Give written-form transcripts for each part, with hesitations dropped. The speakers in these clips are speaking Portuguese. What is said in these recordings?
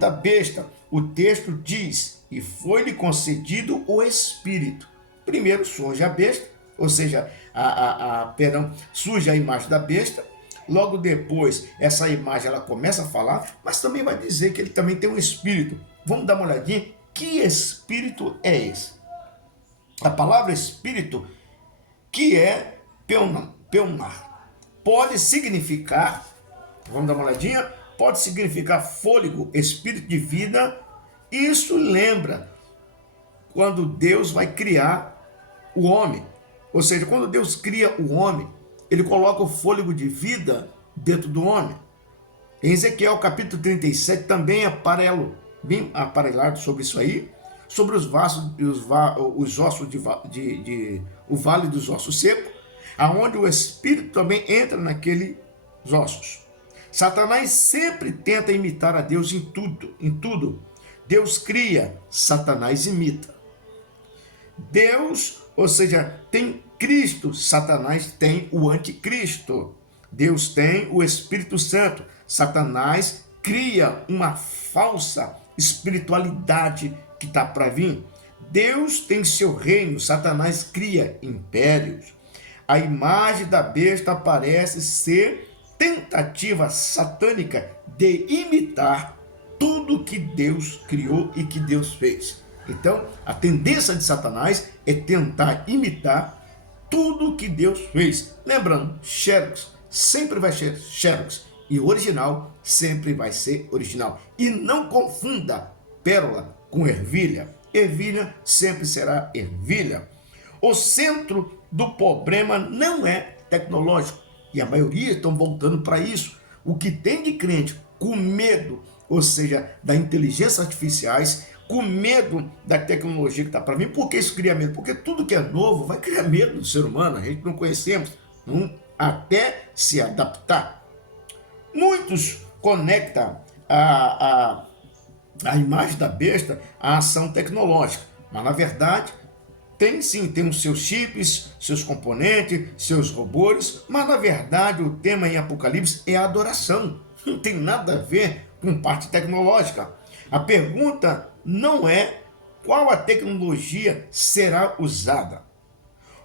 da besta, o texto diz, e foi-lhe concedido o Espírito. Primeiro surge a besta, ou seja, surge a imagem da besta. Logo depois, essa imagem ela começa a falar, mas também vai dizer que ele também tem um espírito. Vamos dar uma olhadinha. Que espírito é esse? A palavra espírito, que é peunar, pode significar, vamos dar uma olhadinha, pode significar fôlego, espírito de vida. Isso lembra quando Deus vai criar o homem. Ou seja, quando Deus cria o homem, ele coloca o fôlego de vida dentro do homem. Em Ezequiel capítulo 37 também é bem aparelhado sobre isso aí, sobre os ossos o vale dos ossos secos, aonde o Espírito também entra naqueles ossos. Satanás sempre tenta imitar a Deus em tudo. Deus cria, Satanás imita. Deus, ou seja, tem Cristo, Satanás tem o anticristo. Deus tem o Espírito Santo, Satanás cria uma falsa espiritualidade que está para vir. Deus tem seu reino, Satanás cria impérios. A imagem da besta parece ser tentativa satânica de imitar tudo que Deus criou e que Deus fez. Então, a tendência de Satanás é tentar imitar tudo que Deus fez. Lembrando, xerox sempre vai ser xerox e original sempre vai ser original. E não confunda pérola com ervilha. Ervilha sempre será ervilha. O centro do problema não é tecnológico, e a maioria estão voltando para isso. O que tem de crente com medo, ou seja, da inteligência artificiais, com medo da tecnologia que está para vir. Por que isso cria medo? Porque tudo que é novo vai criar medo no ser humano. A gente não conhecemos, até se adaptar. Muitos conectam a imagem da besta à ação tecnológica, mas na verdade tem os seus chips, seus componentes, seus robôs, mas na verdade o tema em Apocalipse é a adoração. Não tem nada a ver com parte tecnológica. A pergunta não é qual a tecnologia será usada.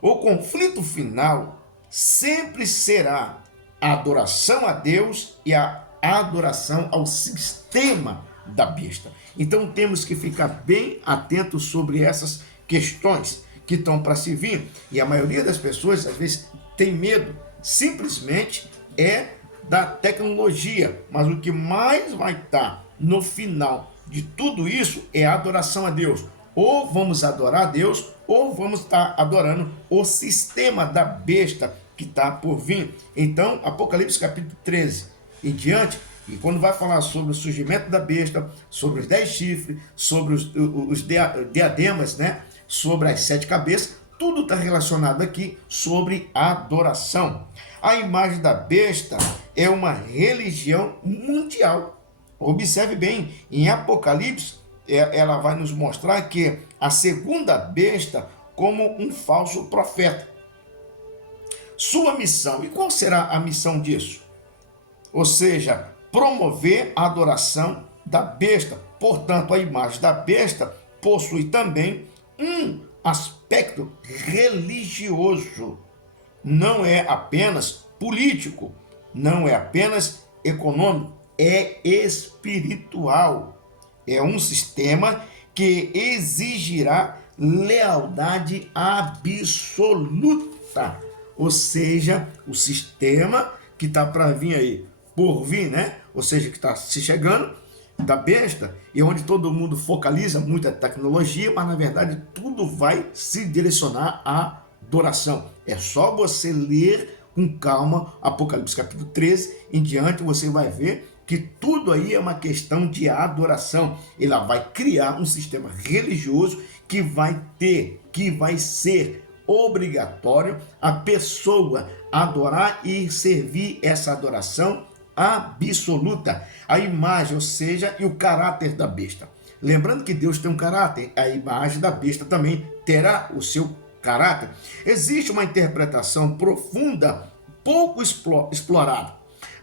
O conflito final sempre será a adoração a Deus e a adoração ao sistema da besta. Então temos que ficar bem atentos sobre essas questões que estão para se vir. E a maioria das pessoas às vezes tem medo, simplesmente é da tecnologia, mas o que mais vai estar no final de tudo isso é a adoração a Deus. Ou vamos adorar a Deus, ou vamos estar adorando o sistema da besta que está por vir. Então, Apocalipse capítulo 13 em diante, e quando vai falar sobre o surgimento da besta, sobre os 10 chifres, sobre os diademas, né? Sobre as 7 cabeças, tudo está relacionado aqui sobre adoração. A imagem da besta é uma religião mundial. Observe bem, em Apocalipse, ela vai nos mostrar que a segunda besta como um falso profeta. Sua missão, e qual será a missão disso? Ou seja, promover a adoração da besta. Portanto, a imagem da besta possui também um aspecto religioso. Não é apenas político, não é apenas econômico, é espiritual. É um sistema que exigirá lealdade absoluta. Ou seja, o sistema que está para vir aí, por vir, né? Ou seja, que está se chegando, da besta, e onde todo mundo focaliza muita tecnologia, mas na verdade tudo vai se direcionar à adoração. É só você ler com calma Apocalipse capítulo 13 em diante, você vai ver que tudo aí é uma questão de adoração. Ela vai criar um sistema religioso que vai ser obrigatório a pessoa adorar e servir essa adoração absoluta, a imagem, ou seja, e o caráter da besta. Lembrando que Deus tem um caráter, a imagem da besta também terá o seu caráter. Existe uma interpretação profunda, pouco explorada.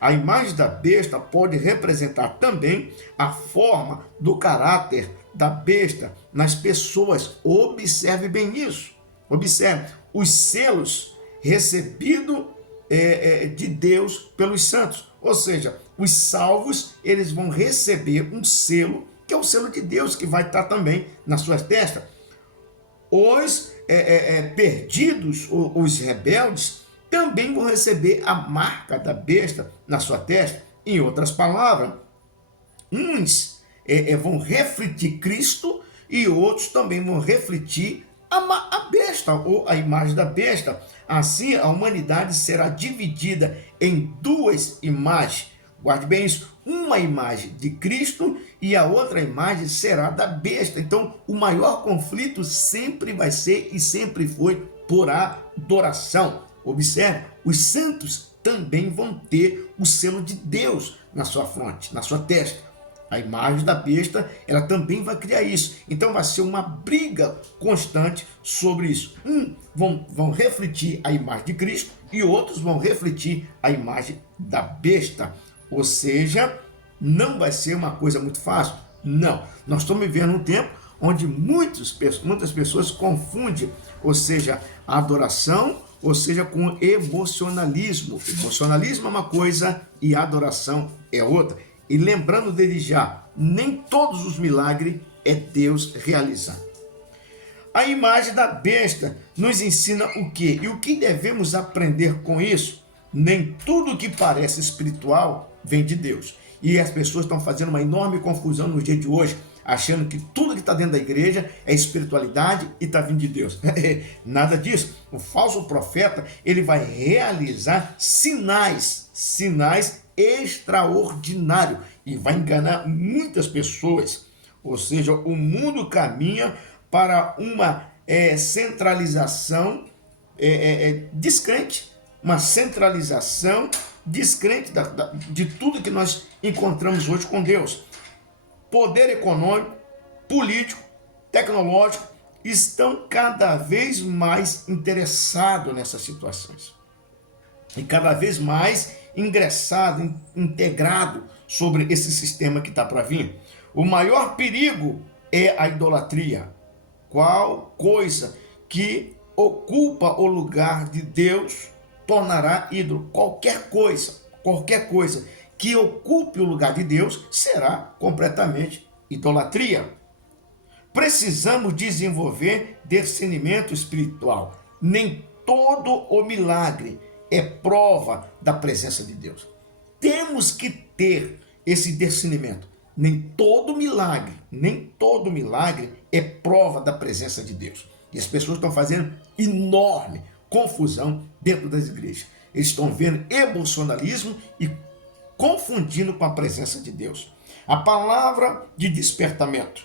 A imagem da besta pode representar também a forma do caráter da besta nas pessoas. Observe bem isso. Observe os selos recebidos de Deus pelos santos. Ou seja, os salvos, eles vão receber um selo, que é o selo de Deus, que vai estar também nas suas testas. Os perdidos, os rebeldes, também vão receber a marca da besta na sua testa. Em outras palavras, uns vão refletir Cristo e outros também vão refletir a besta, ou a imagem da besta. Assim, a humanidade será dividida em duas imagens. Guarde bem isso. Uma imagem de Cristo e a outra imagem será da besta. Então, o maior conflito sempre vai ser e sempre foi por adoração. Observe, os santos também vão ter o selo de Deus na sua fronte, na sua testa. A imagem da besta, ela também vai criar isso. Então vai ser uma briga constante sobre isso. Vão refletir a imagem de Cristo e outros vão refletir a imagem da besta. Ou seja, não vai ser uma coisa muito fácil. Não. Nós estamos vivendo um tempo onde muitas pessoas confundem, ou seja, a adoração, ou seja, com emocionalismo. Emocionalismo é uma coisa e adoração é outra. E lembrando dele já, nem todos os milagres é Deus realizar. A imagem da besta nos ensina o quê? E o que devemos aprender com isso? Nem tudo que parece espiritual vem de Deus. E as pessoas estão fazendo uma enorme confusão no dia de hoje, achando que tudo que está dentro da igreja é espiritualidade e está vindo de Deus. Nada disso. O falso profeta, ele vai realizar sinais extraordinários e vai enganar muitas pessoas. Ou seja, o mundo caminha para uma centralização descrente, uma centralização descrente de tudo que nós encontramos hoje com Deus. Poder econômico, político, tecnológico estão cada vez mais interessados nessas situações. E cada vez mais ingressado, integrado sobre esse sistema que está para vir. O maior perigo é a idolatria. Qual coisa que ocupa o lugar de Deus tornará ídolo. Qualquer coisa que ocupe o lugar de Deus será completamente idolatria. Precisamos desenvolver discernimento espiritual. Nem todo o milagre é prova da presença de Deus. Temos que ter esse discernimento. Nem todo milagre é prova da presença de Deus. E as pessoas estão fazendo enorme confusão dentro das igrejas. Eles estão vendo emocionalismo e confundindo com a presença de Deus. A palavra de despertamento.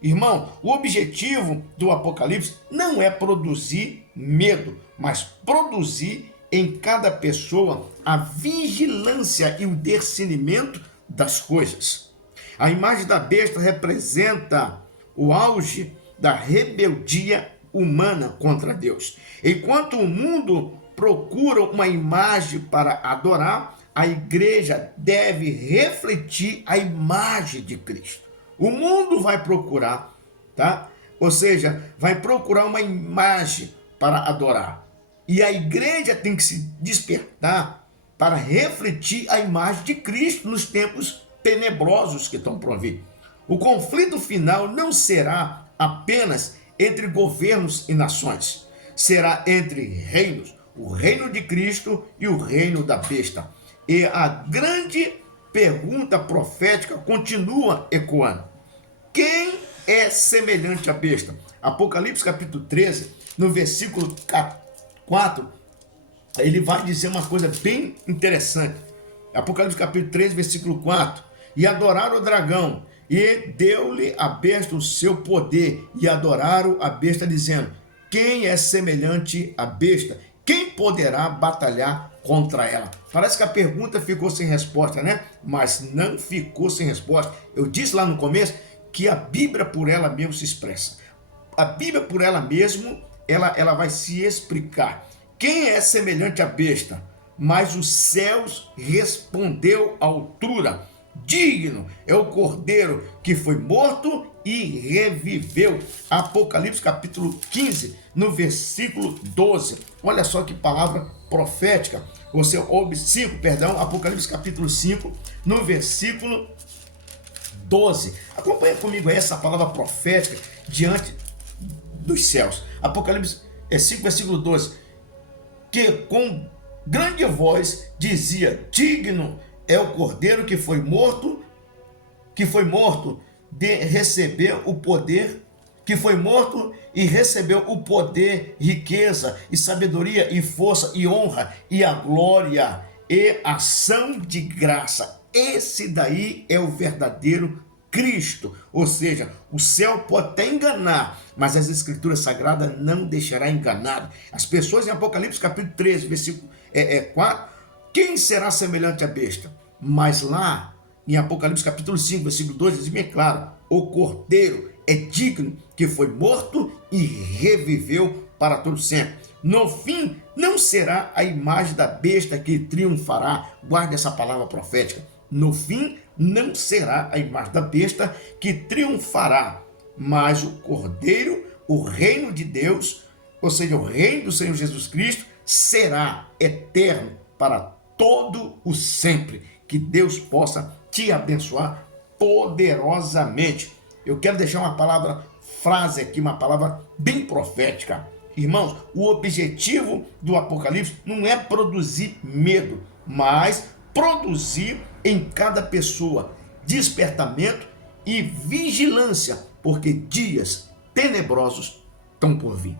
Irmão, o objetivo do Apocalipse não é produzir medo, mas produzir em cada pessoa a vigilância e o discernimento das coisas. A imagem da besta representa o auge da rebeldia humana contra Deus. Enquanto o mundo procura uma imagem para adorar, a igreja deve refletir a imagem de Cristo. O mundo vai procurar, tá? Ou seja, vai procurar uma imagem para adorar. E a igreja tem que se despertar para refletir a imagem de Cristo nos tempos tenebrosos que estão por vir. O conflito final não será apenas entre governos e nações. Será entre reinos, o reino de Cristo e o reino da besta. E a grande pergunta profética continua ecoando. Quem é semelhante à besta? Apocalipse capítulo 13, no versículo 4, ele vai dizer uma coisa bem interessante. Apocalipse capítulo 13, versículo 4. E adoraram o dragão, e deu-lhe a besta o seu poder, e adoraram a besta, dizendo: quem é semelhante à besta? Quem poderá batalhar contra ela? Parece que a pergunta ficou sem resposta, né? Mas não ficou sem resposta. Eu disse lá no começo que a Bíblia por ela mesma se expressa. A Bíblia por ela mesma, ela vai se explicar. Quem é semelhante à besta? mas os céus respondeu à altura. Digno é o cordeiro que foi morto e reviveu. Apocalipse capítulo 15, no versículo 12. Olha só que palavra profética. Você ouve 5, perdão, Apocalipse capítulo 5, no versículo 12. Acompanha comigo essa palavra profética diante dos céus. Apocalipse 5, versículo 12. Que com grande voz dizia: digno é o cordeiro que foi morto de receber o poder, que foi morto e recebeu o poder, riqueza e sabedoria e força e honra e a glória e ação de graça. Esse daí é o verdadeiro Cristo. Ou seja, o céu pode até enganar, mas as escrituras sagradas não deixará enganado. As pessoas em Apocalipse capítulo 13, versículo 4, quem será semelhante à besta? Mas lá em Apocalipse capítulo 5, versículo 2, diz bem claro: o cordeiro é digno que foi morto e reviveu para todo sempre. No fim, não será a imagem da besta que triunfará. Guarde essa palavra profética. No fim, não será a imagem da besta que triunfará, mas o cordeiro, o reino de Deus, ou seja, o reino do Senhor Jesus Cristo, será eterno para todo o sempre. Que Deus possa te abençoar poderosamente. Eu quero deixar uma frase aqui, uma palavra bem profética. Irmãos, o objetivo do Apocalipse não é produzir medo, mas produzir em cada pessoa despertamento e vigilância, porque dias tenebrosos estão por vir.